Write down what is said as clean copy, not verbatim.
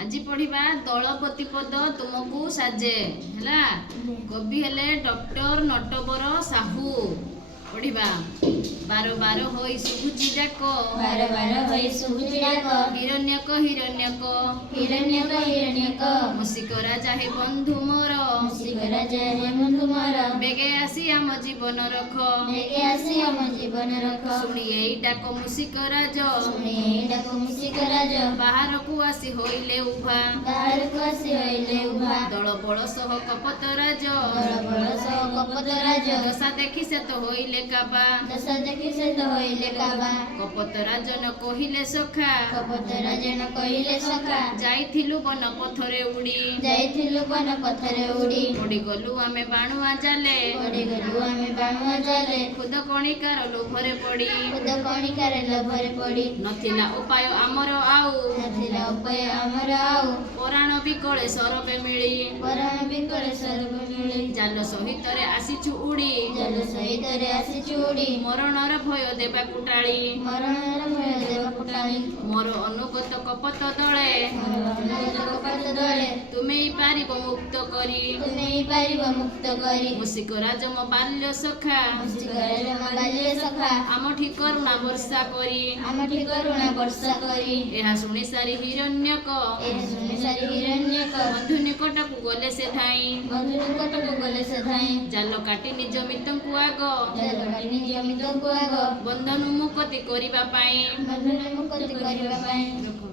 आज पढ़िबा दलपति पद तुमको साजे हैला। कवि हेले डॉक्टर नटवर साहू। पढ़िबा बार बार होई सुबुची डाक, बार बार होई सुबुची डाक, हिरण्यक हिरण्यक हिरण्यक हिरण्यक, मुसिक राजा हे बंधु मोर, मुसिक राजा हे बंधु मोर, बेगे आसी आम जीवन रख, बेगे आसी आम जीवन रख, शुणी एई डाक मुसिक राज, शुणी एई डाक मुसिक राज, बाहर को आसी होइले उभा, बाहर को आसी होइले उभा, दल बल सह कपत राज, दल बल सह कपत राज, दशा देखी से तो होइले काबा, दशा देखी से तो होइले काबा, कपत राजन कहिले सखा, कपत राजन कहिले सखा, जाइथिलु बन पथरे उड़ी, जाइथिलु बन पथरे उड़ी, उड़ी गलु आमे बाणुआ जाले, उड़ी गलु आमे बाणुआ जाले, खुद कणिकार लोभरे पड़ी, खुद कणिकार लोभरे पड़ी, नथिला उपाय आमर आउ, नथिला उपाय आमर आउ, पराण बिकळे सरबे मिली, पराण बिकळे सरबे मिली, जाल सहितरे आसीचु उड़ी, जाल सहितरे आसीचु उड़ी, मरणर भय देबा कुटाळी, मरणर भय देबा कुटाळी, मोर अनुगत कपत दळे, मोर अनुगत कपत दळे, तुमेई पारिब मुक्त करी, तुमेई पारिब मुक्त करी, मुसिक राज मो बाल्य सखा, मुसिक राज मो बाल्य सखा, आमठी करुणा वर्षा करी, आमठी करुणा वर्षा करी, ଏହା ଶୁଣି ସାରି ହିରଣ୍ୟକ ଏହା ଶୁଣି ସାରି ହିରଣ୍ୟକ ବନ୍ଧୁ ନିକଟକୁ ଗଲେ ସେ ଧାଇଁ, ବନ୍ଧୁ ନିକଟକୁ ଗଲେ ସେ ଧାଇଁ, ଜାଲ କାଟି ନିଜ ମିତଙ୍କୁ ଆଗ, ଜାଲ କାଟି ନିଜ ମିତଙ୍କୁ ଆଗ, ବନ୍ଧନ ମୁକତି କରିବା ପାଇଁ, ବନ୍ଧନ ମୁକ୍ତି କରିବା ପାଇଁ, ରଖ।